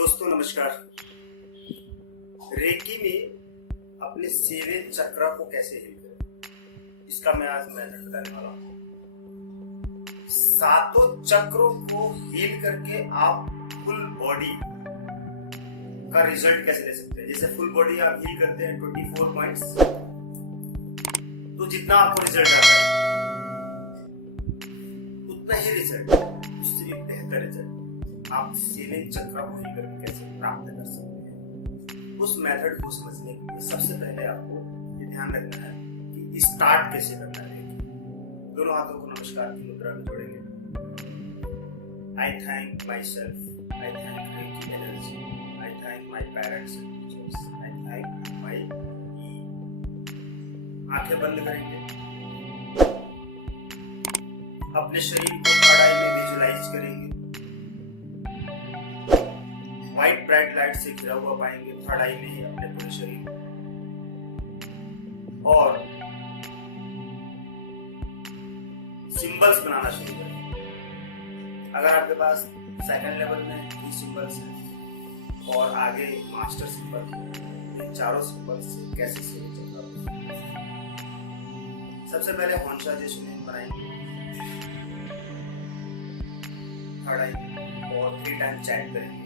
दोस्तों नमस्कार। रेकी में अपने सेवे चक्र को कैसे हील करें, इसका मैं आज मेथड बताने वाला हूँ। सातों चक्रों को हील करके आप फुल बॉडी का रिजल्ट कैसे ले सकते हैं। जैसे फुल बॉडी आप हील करते हैं 24 पॉइंट्स, तो जितना आपको रिजल्ट आता है उतना ही रिजल्ट, उससे भी बेहतर रिजल्ट आप सेवन चक्र को हील करके कैसे प्राप्त कर सकते हैं। उस मेथड को समझने के लिए सबसे पहले आपको ये ध्यान रखना है कि स्टार्ट कैसे करना है। दोनों हाथों को नमस्कार की मुद्रा में जोड़ेंगे। I thank myself, I thank reiki energy, I thank my parents and teachers, I thank my. आंखें बंद करेंगे, अपने शरीर को थर्ड आई में विजुलाइज करेंगे। व्हाइट ब्राइट लाइट से घिरा हुआ पाएंगे थर्ड आई में ही अपने पूरे शरीर। और सिंबल्स बनाना शुरू करें। अगर आपके पास सेकंड लेवल में ये सिंबल्स हैं और आगे मास्टर सिंबल, इन चारों सिंबल्स से कैसे सेवन चक्र। सबसे पहले हौंशा जैसे बनाएंगे थर्ड आई और 3 टाइम चैंट करेंगे।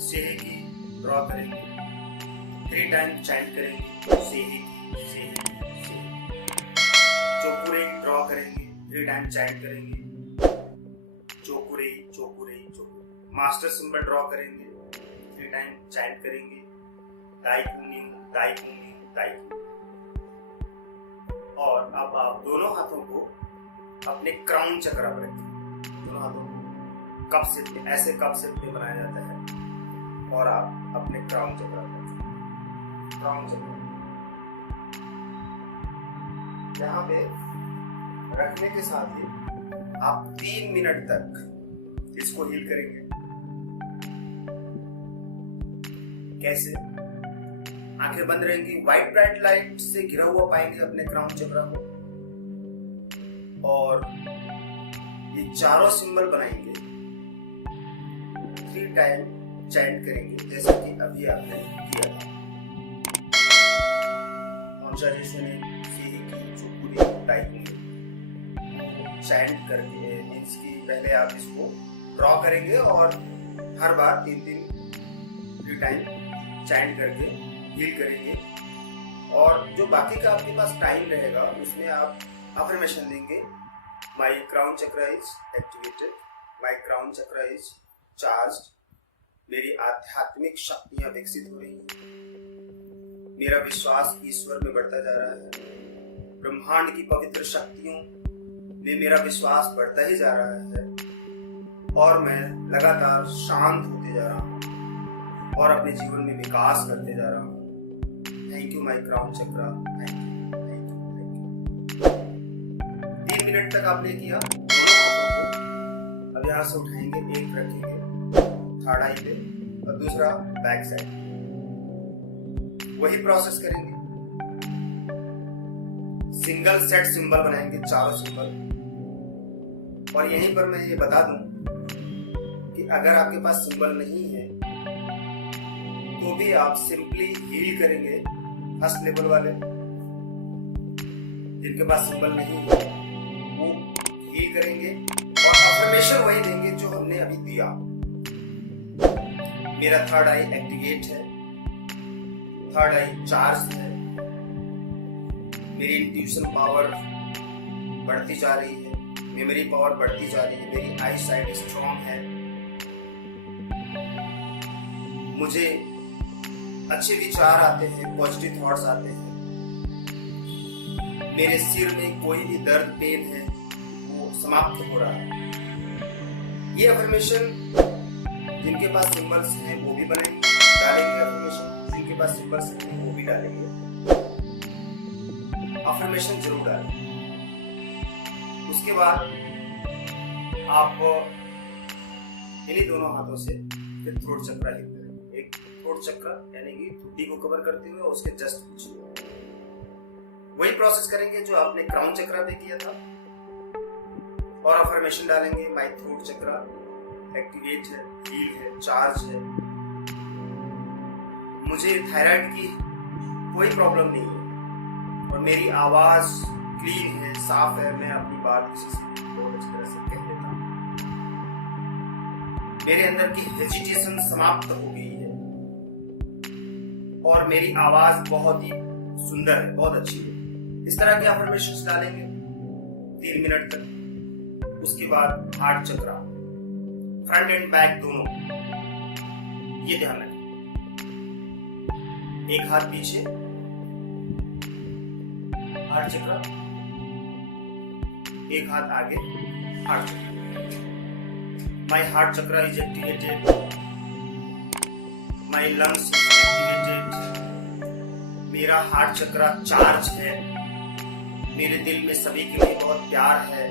सेहेगी ड्रॉ करेंगे, 3 टाइम चैंट करेंगे। सेहेगी चोकुरे ड्रॉ करेंगे, 3 टाइम चैंट करेंगे। चोकुरे चोकुरे चोकुरे। मास्टर सिंबल ड्रॉ करेंगे, 3 टाइम चैंट करेंगे। दाई कुनी। और अब आप दोनों हाथों को अपने क्राउन चक्र पर रखें। दोनों हाथों को कप शेप में, ऐसे कप शेप में बनाया जाता है और आप अपने क्राउन चक्र यहाँ पे रखने के साथ ही आप 3 मिनट तक इसको हील करेंगे। कैसे? आंखें बंद रहेंगी, व्हाइट ब्राइट लाइट से घिरा हुआ पाएंगे अपने क्राउन चक्र को और ये चारों सिंबल बनाएंगे। 3 टाइम चैंट करेंगे जैसा कि अभी आपने किया था। चैंट करके इसकी पहले आप इसको ड्रॉ करेंगे और हर बार 3 टाइम चैंट करके हील करेंगे। और जो बाकी का आपके पास टाइम रहेगा उसमें आप अफर्मेशन देंगे। My crown chakra is activated. My crown chakra is charged. मेरी आध्यात्मिक शक्तियां विकसित हो रही हैं। मेरा विश्वास ईश्वर में बढ़ता जा रहा है। ब्रह्मांड की पवित्र शक्तियों में मेरा विश्वास बढ़ता ही जा रहा है और मैं लगातार शांत होते जा रहा हूँ और अपने जीवन में विकास करते जा रहा हूँ। Thank you my crown chakra. Thank you. 3 minute तक आपने किया। दोनों हाथों को अब यहाँ से उठाएंगे, एक रखेंगे थर्ड आई पे और दूसरा बैक साइड। वही प्रोसेस करेंगे। सिंगल सेट सिंबल बनाएंगे, चारों सिंबल। और यहीं पर मैं ये बता दूं कि अगर आपके पास सिंबल नहीं है तो भी आप सिंपली हील करेंगे। फर्स्ट लेवल वाले जिनके पास सिंबल नहीं है वो हील करेंगे और अफर्मेशन वही देंगे जो हमने अभी दिया। मेरा थर्ड आई एक्टिवेट है, थर्ड आई चार्ज है, मेरी इंट्यूशन पावर बढ़ती जा रही है, मेमोरी पावर बढ़ती जा रही है, मेरी आई साइट स्ट्रॉन्ग है, मुझे अच्छे विचार आते हैं, पॉजिटिव थॉट्स आते हैं, मेरे सिर में कोई भी दर्द पेन है वो समाप्त हो रहा है। ये अफर्मेशन जिनके पास सिंबल्स हैं वो भी डालेंगे अफर्मेशन, जिनके पास सिंबल्स हैं वो भी डालेंगे। अफर्मेशन जरूर डालें। उसके बाद आप इन्हीं दोनों हाथों से फिर थ्रोट चक्र हिट करेंगे। एक थ्रोट चक्र यानी कि ठुड्डी को कवर करते हुए उसके जस्ट पीछे वही प्रोसेस करेंगे जो आपने क्राउन चक्र पे किया था। और अफर्मेशन डालेंगे, माय थ्रोट चक्रा एक्टिवेट है, हील है, चार्ज है, मुझे थायराइड की कोई प्रॉब्लम नहीं है और मेरी आवाज क्लीन है, साफ है, मैं अपनी बात किसी से बहुत अच्छी तरह से कह देता हूँ, मेरे अंदर की हेजिटेशन समाप्त हो गई है और मेरी आवाज बहुत ही सुंदर है, बहुत अच्छी है। इस तरह के अफर्मेशंस डालेंगे 3 मिनट तक। उसके बाद हार्ट चक्रा, फ्रंट एंड बैक दोनों, ये ध्यान रखें, एक हाथ पीछे, हार्ट चक्रा, एक हाथ आगे, heart chakra. My heart chakra is activated, my lungs activated, मेरा हार्ट चक्रा चार्ज है, मेरे दिल में सभी के लिए बहुत प्यार है,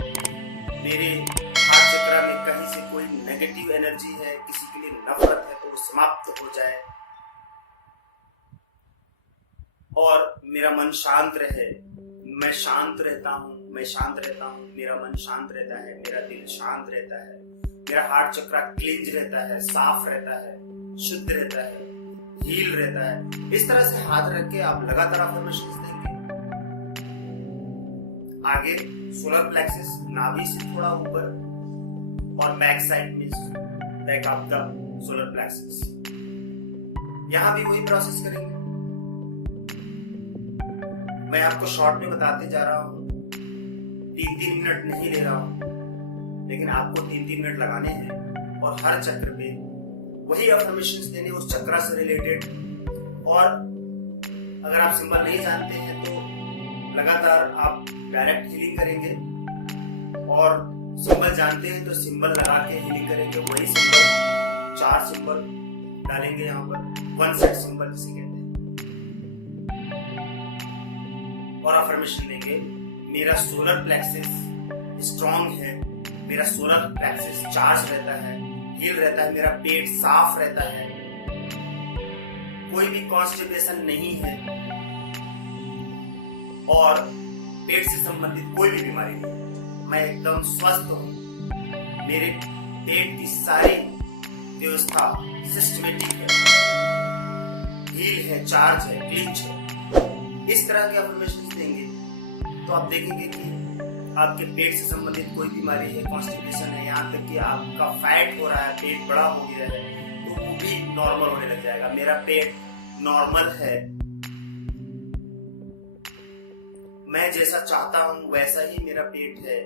मेरे हार्ट चक्रा में कहीं से कोई नेगेटिव एनर्जी है, किसी के लिए नफरत है तो वो समाप्त हो जाए और मेरा मन शांत रहे। मैं शांत रहता हूँ, मैं शांत रहता हूँ, मेरा मन शांत रहता है, मेरा दिल शांत रहता है, मेरा हार्ट चक्रा क्लींज रहता है, साफ रहता है, शुद्ध रहता है, हील रहता है। इस तरह से हाथ रख के आप लगातार अफर्मेशंस देंगे। आगे सोलर प्लेक्सस, नाभि से थोड़ा ऊपर, और बैक साइड में, back of the solar plexus, यहां भी वही प्रोसेस करेंगे। मैं आपको शॉर्ट में बताते जा रहा हूं, 3-3 मिनट नहीं ले रहा हूं, लेकिन आपको 3-3 मिनट लगाने हैं और हर चक्र पे वही अफर्मेशंस देने उस चक्रा से रिलेटेड। और अगर आप सिंबल नहीं जानते हैं तो लगातार आप डायरेक्ट हीलिंग करेंगे, और सिंबल जानते हैं तो सिंबल लगा के हीलिंग करेंगे। वही सिंबल 4 सिंबल डालेंगे यहाँ पर, 1 सेट सिंबल जिसे कहते हैं, और अफर्मेशन लेंगे, मेरा सोलर प्लेक्सस स्ट्रॉन्ग है, मेरा सोलर प्लेक्सस चार्ज रहता है, हील रहता है, मेरा पेट साफ रहता है, कोई भी कॉन्स्टिपेशन नहीं है और पेट से संबंधित कोई भी बीमारी नहीं, मैं एकदम स्वस्थ हूं, मेरे पेट की सारी व्यवस्था सिस्टमेटिक है, हील है, चार्ज है, क्लींच है। इस तरह के अफर्मेशंस देंगे तो आप देखेंगे कि आपके पेट से संबंधित कोई बीमारी है, कॉन्स्टिपेशन है, यहाँ तक कि आपका फैट हो रहा है, पेट बड़ा हो गया है, तो वो भी नॉर्मल होने लग जाएगा। मेरा पेट नॉर्मल है, मैं जैसा चाहता हूं वैसा ही मेरा पेट है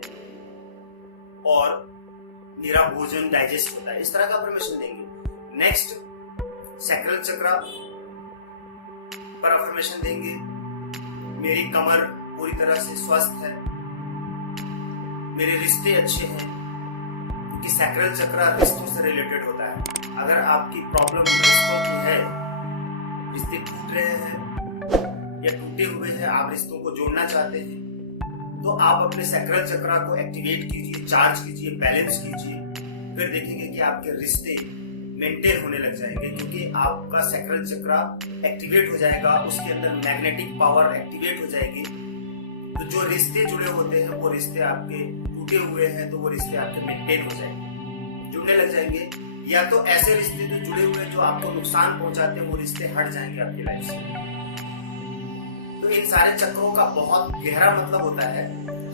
और मेरा भोजन डाइजेस्ट होता है। इस तरह का अफर्मेशन देंगे। नेक्स्ट सैक्रल चक्रा पर अफर्मेशन देंगे, मेरी कमर पूरी तरह से स्वस्थ है, मेरे रिश्ते अच्छे हैं, क्योंकि सैक्रल चक्रा रिश्तों से रिलेटेड होता है। अगर आपकी प्रॉब्लम रिश्तों की है, रिश्ते टूट रहे हैं या टूटे हुए हैं, आप रिश्तों को जोड़ना चाहते हैं, तो आप अपने सैक्रल चक्रा को एक्टिवेट कीजिए, चार्ज कीजिए, बैलेंस कीजिए, फिर देखेंगे कि आपके रिश्ते मेंटेन होने लग जाएंगे, क्योंकि आपका सैक्रल चक्रा एक्टिवेट हो जाएगा, उसके अंदर मैग्नेटिक पावर एक्टिवेट हो जाएगी। तो जो रिश्ते जुड़े होते हैं वो रिश्ते आपके टूटे हुए हैं तो वो रिश्ते आपके मेंटेन हो जाएंगे, जुड़ने लग जाएंगे। या तो ऐसे रिश्ते जो जुड़े हुए हैं जो आपको नुकसान पहुंचाते हैं वो रिश्ते हट जाएंगे आपकी लाइफ से। तो इन सारे चक्रों का बहुत गहरा मतलब होता है।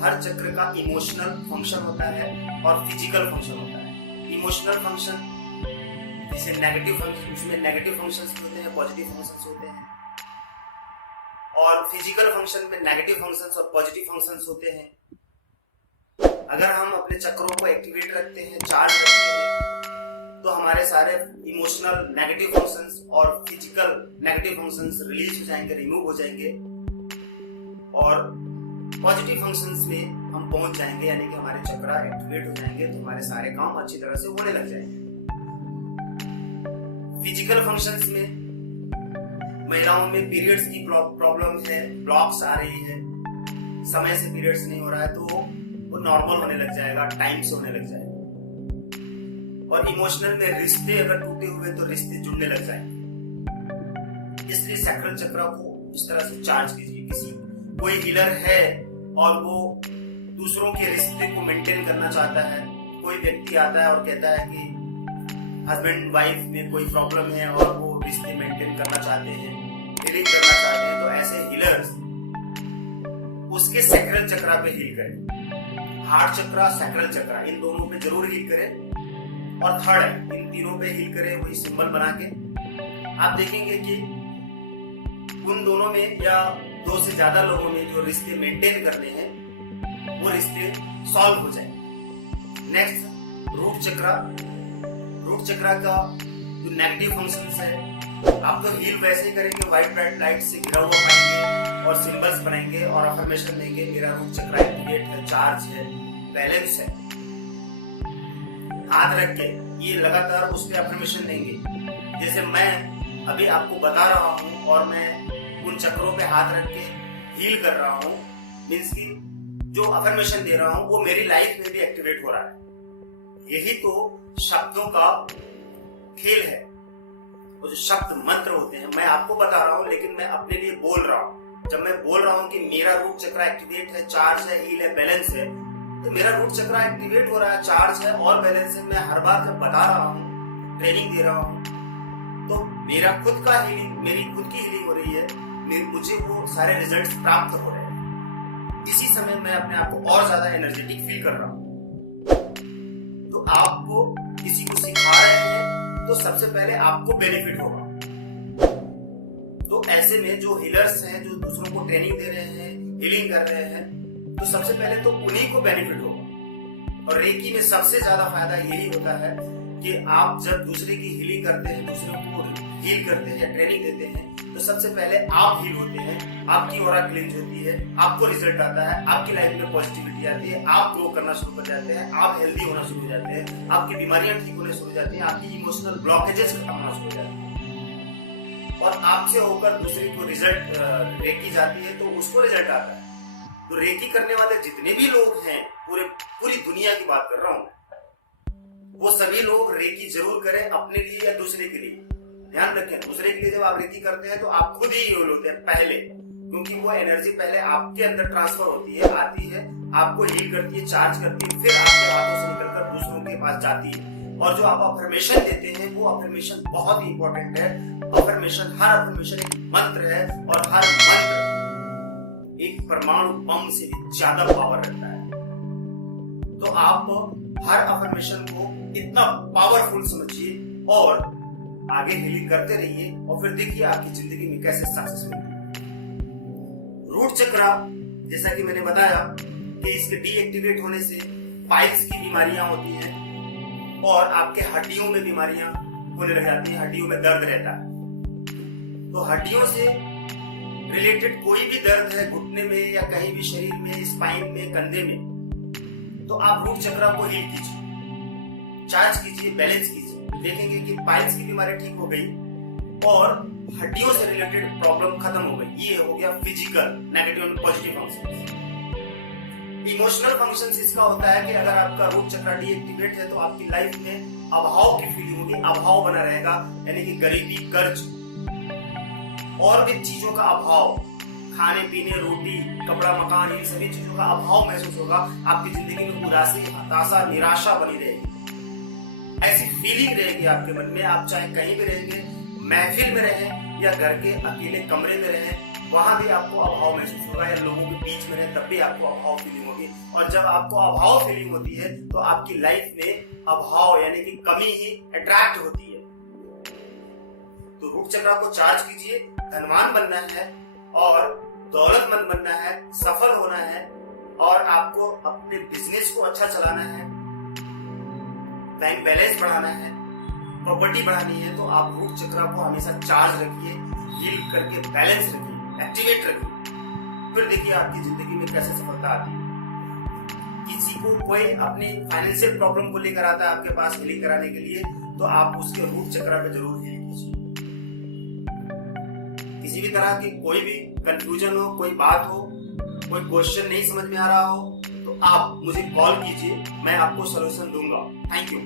हर चक्र का इमोशनल फंक्शन होता है और फिजिकल फंक्शन होता है। इमोशनल फंक्शन जैसे नेगेटिव फंक्शन, उसमें नेगेटिव फंक्शंस होते हैं, पॉजिटिव फंक्शंस होते हैं, और फिजिकल फंक्शन में नेगेटिव फंक्शंस और पॉजिटिव फंक्शंस होते हैं। अगर हम अपने चक्रों को एक्टिवेट रखते हैं, चार्ज रखते हैं, तो हमारे सारे इमोशनल नेगेटिव फंक्शंस और फिजिकल नेगेटिव फंक्शंस रिलीज हो जाएंगे, रिमूव हो जाएंगे, और पॉजिटिव फंक्शंस में हम पहुंच जाएंगे, यानी कि हमारे चक्रा एक्टिवेट हो जाएंगे, तो हमारे सारे काम अच्छी तरह से होने लग जाएंगे। फिजिकल फंक्शंस में महिलाओं में पीरियड्स की प्रॉब्लम है, ब्लॉक्स आ रही है, समय से पीरियड्स नहीं हो रहा है, तो वो नॉर्मल होने लग जाएगा, टाइम से होने लग जाएगा। और इमोशनल में रिश्ते अगर टूटे हुए तो रिश्ते जुड़ने लग जाएंगे। इसलिए सैक्रल चक्र को इस तरह से चार्ज कीजिए। कोई हीलर है और वो दूसरों के रिश्ते को मेंटेन करना चाहता है, कोई व्यक्ति आता है और कहता है कि हस्बैंड वाइफ में कोई प्रॉब्लम है और वो रिश्ते मेंटेन करना चाहते हैं, हीलिंग करना चाहते हैं, तो ऐसे हीलर्स उसके सैक्रल चक्रा पे हील करें। हार्ट चक्रा, सैक्रल चक्रा, इन दोनों पे जरूर हील करें। और थर्ड है, इन तीनों पे हील करें वही सिंबल बना के। आप देखेंगे कि उन दोनों में या दो से ज्यादा लोगों में जो रिश्ते मेंटेन करने हैं वो रिश्ते सॉल्व हो जाए। नेक्स्ट रूट चक्रा। रूट चक्रा का जो नेगेटिव फंक्शंस है आप तो हील वैसे ही करेंगे, व्हाइट ब्राइट लाइट से घिरा हुआ पाएंगे और सिंबल्स बनाएंगे और अफर्मेशन देंगे, मेरा रूट चक्रा एक्टिवेट है, चार्ज है, बैलेंस है। हाथ रख के ये लगातार उस पर अफर्मेशन देंगे। जैसे मैं अभी आपको बता रहा हूँ और मैं उन चक्रों पे हाथ रख के हील कर रहा हूँ, मीन्स की जो अफर्मेशन दे रहा हूँ वो मेरी लाइफ में भी एक्टिवेट हो रहा है। यही तो शब्दों का खेल है। वो जो शब्द मंत्र होते हैं मैं आपको बता रहा हूँ, लेकिन मैं अपने लिए बोल रहा हूँ। जब मैं बोल रहा हूँ कि मेरा रूट चक्रा एक्टिवेट है, चार्ज है, हील है, बैलेंस है, तो मेरा रूट चक्रा एक्टिवेट हो रहा है, चार्ज है और बैलेंस है। मैं हर बार जब बता रहा हूँ, ट्रेनिंग दे रहा हूँ, तो मेरा खुद का हीलिंग, मेरी खुद की हीलिंग हो रही है, मुझे वो सारे रिजल्ट्स प्राप्त हो रहे हैं। इसी समय मैं अपने आप को और ज्यादा एनर्जेटिक फील कर रहा हूँ। तो आपको किसी को सिखा रहे हैं तो सबसे पहले आपको बेनिफिट होगा। तो ऐसे में जो हीलर्स हैं, जो दूसरों को ट्रेनिंग दे रहे हैं, हीलिंग कर रहे हैं, तो सबसे पहले तो उन्हीं को बेनिफिट होगा। और रेकी में सबसे ज्यादा फायदा यही होता है कि आप जब दूसरे की हीलिंग करते हैं, दूसरों को हील करते हैं, ट्रेनिंग देते हैं, तो सबसे पहले आप हील होते हैं, आपकी ऑरा क्लींज होती है, आपको रिजल्ट आता है, आपकी लाइफ में पॉजिटिविटी आती है, आप ग्रो करना शुरू कर जाते हैं, आप हेल्दी होना शुरू हो जाते हैं, आपकी बीमारियां ठीक होने शुरू हो जाती हैं, आपकी इमोशनल ब्लॉकेजेस खत्म होना शुरू हो जाते हैं। और आपसे होकर दूसरे को रिजल्ट रेकी जाती है तो उसको रिजल्ट आता है। तो रेकी करने वाले जितने भी लोग हैं, पूरी दुनिया की बात कर रहा हूं, वो सभी लोग रेकी जरूर करें, अपने लिए या दूसरे के लिए। ध्यान रखें, दूसरे के लिए जब आप रेकी करते हैं तो आप खुद ही हील होते हैं पहले, क्योंकि वो एनर्जी पहले आपके अंदर ट्रांसफर होती है, आती है, आपको हील करती है, चार्ज करती है, फिर आपके हाथों से निकलकर दूसरों के पास जाती है। और जो आप अफर्मेशन देते हैं वो अफर्मेशन बहुत ही इंपॉर्टेंट है। अफर्मेशन, हर अफर्मेशन एक मंत्र है और हर मंत्र एक परमाणु बम से भी ज्यादा पावर रखता है। तो आप हर अफर्मेशन को इतना पावरफुल समझिए और आगे हीलिंग करते रहिए और फिर देखिए आपकी जिंदगी में कैसे सक्सेस मिलती है। रूट चक्रा, जैसा कि मैंने बताया कि इसके डीएक्टिवेट होने से पाइल्स की बीमारियां होती हैं और आपके हड्डियों में बीमारियां होने लग जाती हैं, हड्डियों में दर्द रहता है। तो हड्डियों से रिलेटेड कोई भी दर्द है, घुटने में या कहीं भी शरीर में, स्पाइन में, कंधे में, तो आप रूट चक्रा को हील कीजिए, चार्ज कीजिए, बैलेंस कीजिए। देखेंगे कि पाइल्स की बीमारी ठीक हो गई और हड्डियों से रिलेटेड प्रॉब्लम खत्म हो गई। ये हो गया फिजिकल नेगेटिव और पॉजिटिव फंक्शंस। इमोशनल फंक्शंस इसका होता है कि अगर आपका रूट चक्रा डीएक्टिवेट है तो आपकी लाइफ में अभाव की फीलिंग होगी, अभाव बना रहेगा, यानी कि गरीबी, कर्ज और भी चीजों का अभाव, खाने पीने, रोटी, कपड़ा, मकान, इन सभी चीजों का अभाव महसूस होगा। आपकी जिंदगी में उदासी, हताशा, निराशा बनी रहेगी, ऐसी फीलिंग रहेगी आपके मन में। आप चाहे कहीं भी रहेंगे, महफिल में रहें या घर के अकेले कमरे में रहें, वहां भी आपको अभाव महसूस होगा, या लोगों के बीच में रहें तब भी आपको अभाव फीलिंग होगी। और जब आपको अभाव फीलिंग होती है तो आपकी लाइफ में अभाव यानी कि कमी ही अट्रैक्ट होती है। तो रूट चक्रा को चार्ज कीजिए, धनवान बनना है और दौलतमंद बनना है, सफल होना है और आपको अपने बिजनेस को अच्छा चलाना है, बैंक बैलेंस बढ़ाना है, प्रॉपर्टी बढ़ानी है, तो आप रूट चक्रा को हमेशा चार्ज रखिए, हील करके बैलेंस रखिए, एक्टिवेट रखिए। फिर देखिए आपकी जिंदगी में कैसे सफलता आती है। किसी को कोई अपनी फाइनेंशियल प्रॉब्लम को लेकर आता है आपके पास हीलिंग कराने के लिए, तो आप उसके रूट चक्रा पे जरूर हील कीजिए। किसी भी तरह की कोई भी कंफ्यूजन हो, कोई बात हो, कोई क्वेश्चन नहीं समझ में आ रहा हो, तो आप मुझे कॉल कीजिए, मैं आपको सॉल्यूशन दूंगा। Thank you.